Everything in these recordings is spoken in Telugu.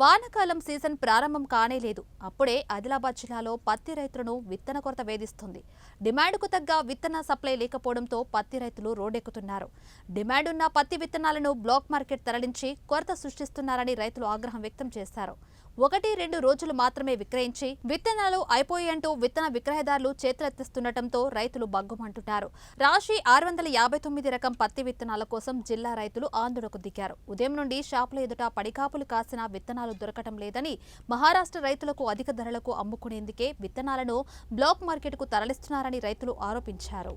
వానాకాలం సీజన్ ప్రారంభం కానే లేదు. అప్పుడే ఆదిలాబాద్ జిల్లాలో పత్తి రైతులను విత్తన కొరత వేధిస్తుంది. డిమాండ్కు తగ్గ విత్తన సప్లై లేకపోవడంతో పత్తి రైతులు రోడ్డెక్కుతున్నారు. డిమాండ్ ఉన్న పత్తి విత్తనాలను బ్లాక్ మార్కెట్ తరలించి కొరత సృష్టిస్తున్నారని రైతులు ఆగ్రహం వ్యక్తం చేశారు. ఒకటి రెండు రోజులు మాత్రమే విక్రయించి విత్తనాలు అయిపోయంటూ విత్తన విక్రయదారులు చేతులెత్తిస్తుండటంతో రైతులు బగ్గుమంటున్నారు రాశి ఆరు వందల యాభై తొమ్మిది రకం పత్తి విత్తనాల కోసం జిల్లా రైతులు ఆందోళనకు దిగారు. ఉదయం నుండి షాపుల ఎదుట పడికాపులు కాసిన విత్తనాలు దొరకటం లేదని మహారాష్ట్ర రైతులకు అధిక ధరలకు అమ్ముకునేందుకే విత్తనాలను బ్లాక్ మార్కెట్కు తరలిస్తున్నారని రైతులు ఆరోపించారు.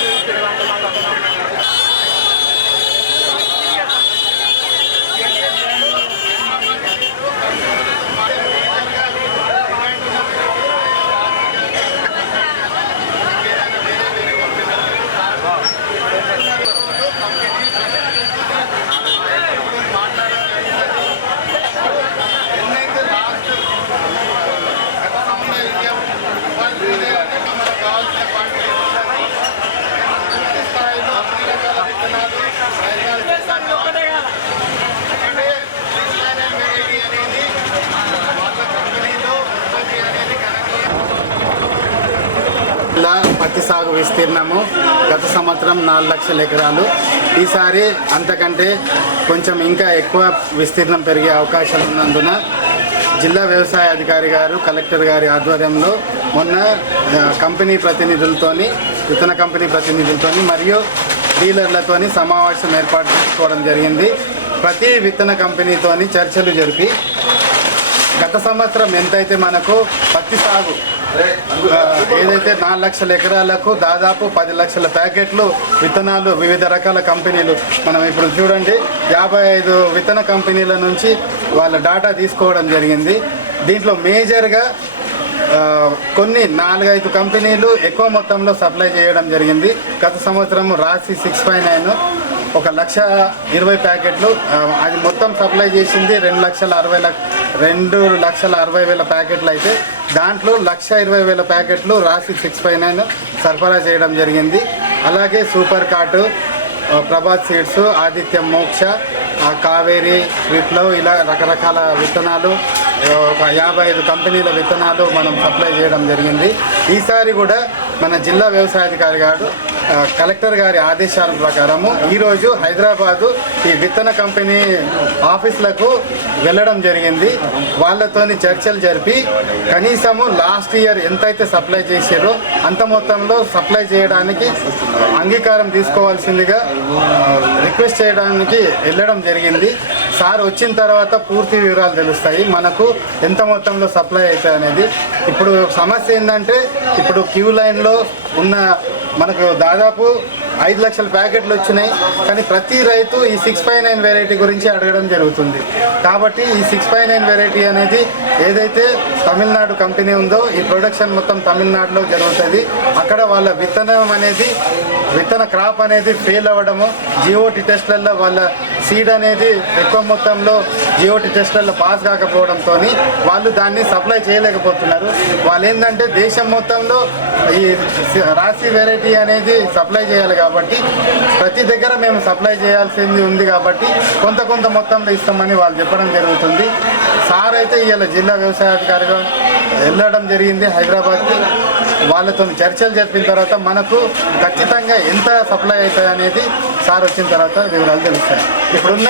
పత్తి సాగు విస్తీర్ణము గత సంవత్సరం నాలుగు లక్షల ఎకరాలు. ఈసారి అంతకంటే కొంచెం ఇంకా ఎక్కువ విస్తీర్ణం పెరిగే అవకాశాలు ఉన్నందున జిల్లా వ్యవసాయ అధికారి గారు కలెక్టర్ గారి ఆధ్వర్యంలో మొన్న కంపెనీ ప్రతినిధులతోని విత్తన కంపెనీ ప్రతినిధులతోని మరియు డీలర్లతోని సమావేశం ఏర్పాటు చేసుకోవడం జరిగింది. ప్రతి విత్తన కంపెనీతోని చర్చలు జరిపి గత సంవత్సరం ఎంతైతే మనకు పత్తి సాగు ఏదైతే నాలుగు లక్షల ఎకరాలకు దాదాపు పది లక్షల ప్యాకెట్లు విత్తనాలు వివిధ రకాల కంపెనీలు మనం ఇప్పుడు చూడండి యాభై ఐదు విత్తన కంపెనీల నుంచి వాళ్ళ డాటా తీసుకోవడం జరిగింది. దీంట్లో మేజర్గా కొన్ని నాలుగైదు కంపెనీలు ఎక్కువ మొత్తంలో సప్లై చేయడం జరిగింది. గత సంవత్సరం రాసి సిక్స్ ఫైవ్ నైన్ ఒక లక్ష ఇరవై ప్యాకెట్లు అది మొత్తం సప్లై చేసింది రెండు లక్షల అరవై లక్ష రెండు లక్షల అరవై వేల ప్యాకెట్లు అయితే దాంట్లో లక్ష ఇరవై వేల ప్యాకెట్లు రాసి సిక్స్ ఫైవ్ నైన్ సరఫరా చేయడం జరిగింది. అలాగే super cart Prabhat seeds Aditya Moksha Kaveri వీటిలో ఇలా రకరకాల విత్తనాలు ఒక యాభై ఐదు కంపెనీల విత్తనాలు మనం సప్లై చేయడం జరిగింది. ఈసారి కూడా మన జిల్లా వ్యవసాయాధికారి గారు కలెక్టర్ గారి ఆదేశాల ప్రకారము ఈరోజు హైదరాబాదు ఈ విత్తన కంపెనీ ఆఫీసులకు వెళ్ళడం జరిగింది. వాళ్ళతోని చర్చలు జరిపి కనీసము లాస్ట్ ఇయర్ ఎంతైతే సప్లై చేసారో అంత మొత్తంలో సప్లై చేయడానికి అంగీకారం తీసుకోవాల్సిందిగా రిక్వెస్ట్ చేయడానికి వెళ్ళడం జరిగింది. సార్ వచ్చిన తర్వాత పూర్తి వివరాలు తెలుస్తాయి. మనకు ఎంత మొత్తంలో సప్లై అవుతాయి అనేది. ఇప్పుడు సమస్య ఏంటంటే ఇప్పుడు క్యూ లైన్లో ఉన్న మనకు దాదాపు ఐదు లక్షల ప్యాకెట్లు వచ్చినాయి. కానీ ప్రతి రైతు ఈ సిక్స్ ఫైవ్ నైన్ వెరైటీ గురించి అడగడం జరుగుతుంది. కాబట్టి ఈ సిక్స్ ఫైవ్ నైన్ వెరైటీ అనేది ఏదైతే తమిళనాడు కంపెనీ ఉందో ఈ ప్రొడక్షన్ మొత్తం తమిళనాడులో జరుగుతుంది. అక్కడ వాళ్ళ విత్తనం అనేది విత్తన క్రాప్ అనేది ఫెయిల్ అవ్వడము జిఓటి టెస్ట్లలో వాళ్ళ సీడ్ అనేది ఎక్కువ మొత్తంలో జిఓటి టెస్టర్లు పాస్ కాకపోవడంతో వాళ్ళు దాన్ని సప్లై చేయలేకపోతున్నారు. వాళ్ళు ఏంటంటే దేశం మొత్తంలో ఈ రాశి వెరైటీ అనేది సప్లై చేయాలి కాబట్టి ప్రతి దగ్గర మేము సప్లై చేయాల్సింది ఉంది కాబట్టి కొంత కొంత మొత్తంలో ఇస్తామని వాళ్ళు చెప్పడం జరుగుతుంది. సార్ అయితే ఇవాళ జిల్లా వ్యవసాయాధికారిగా వెళ్ళడం జరిగింది హైదరాబాద్కి. వాళ్ళతో చర్చలు జరిపిన తర్వాత మనకు ఖచ్చితంగా ఎంత సప్లై అవుతుంది అనేది సార్ వచ్చిన తర్వాత వివరాలు తెలుస్తాయి. ఇప్పుడున్న